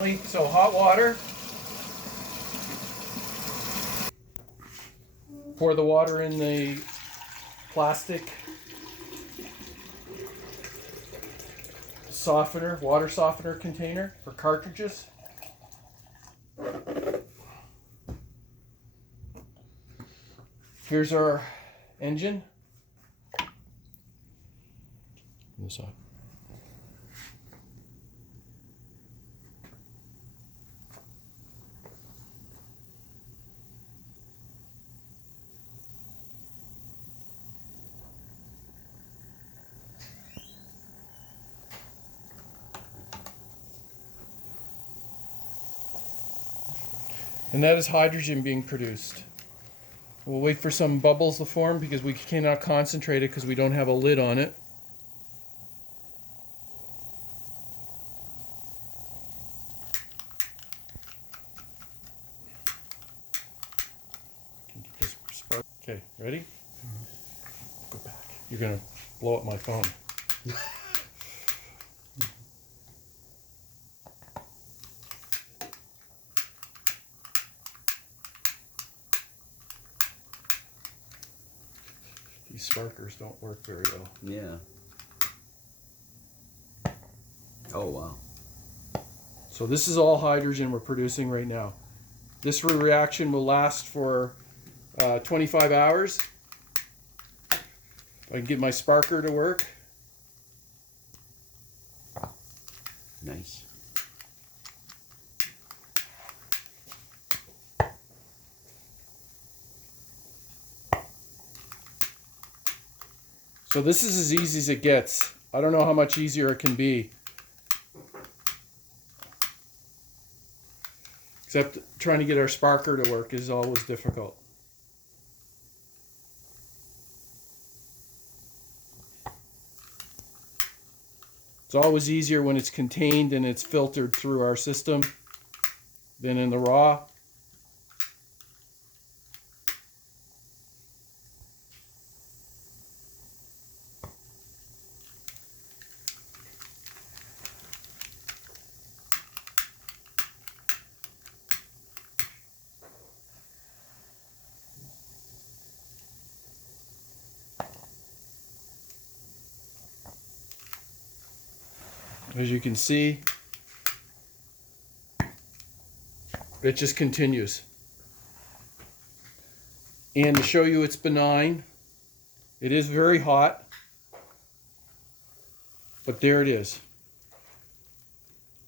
So hot water. Pour the water in the plastic softener, water softener container for cartridges. Here's our engine. This side. And that is hydrogen being produced. We'll wait for some bubbles to form because we cannot concentrate it because we don't have a lid on it. Okay, ready? Go back. You're gonna blow up my phone. These sparkers don't work very well. Yeah. Oh, wow. So this is all hydrogen we're producing right now. This reaction will last for 25 hours. If I can get my sparker to work. Nice. So this is as easy as it gets. I don't know how much easier it can be. Except trying to get our sparker to work is always difficult. It's always easier when it's contained and it's filtered through our system than in the raw. As you can see, it just continues. And to show you it's benign, it is very hot, but there it is.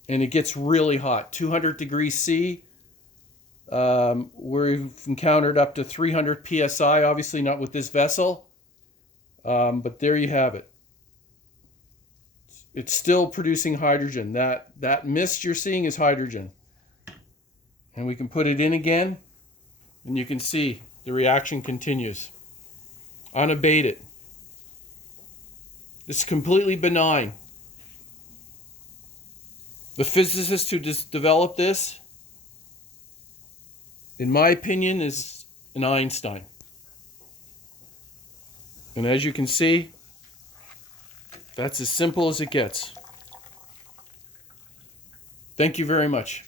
And it gets really hot, 200 degrees C. We've encountered up to 300 PSI, obviously not with this vessel, but there you have it. It's still producing hydrogen. That mist you're seeing is hydrogen. And we can put it in again, and you can see the reaction continues. Unabated. It's completely benign. The physicist who just developed this, in my opinion, is an Einstein. And as you can see, that's as simple as it gets. Thank you very much.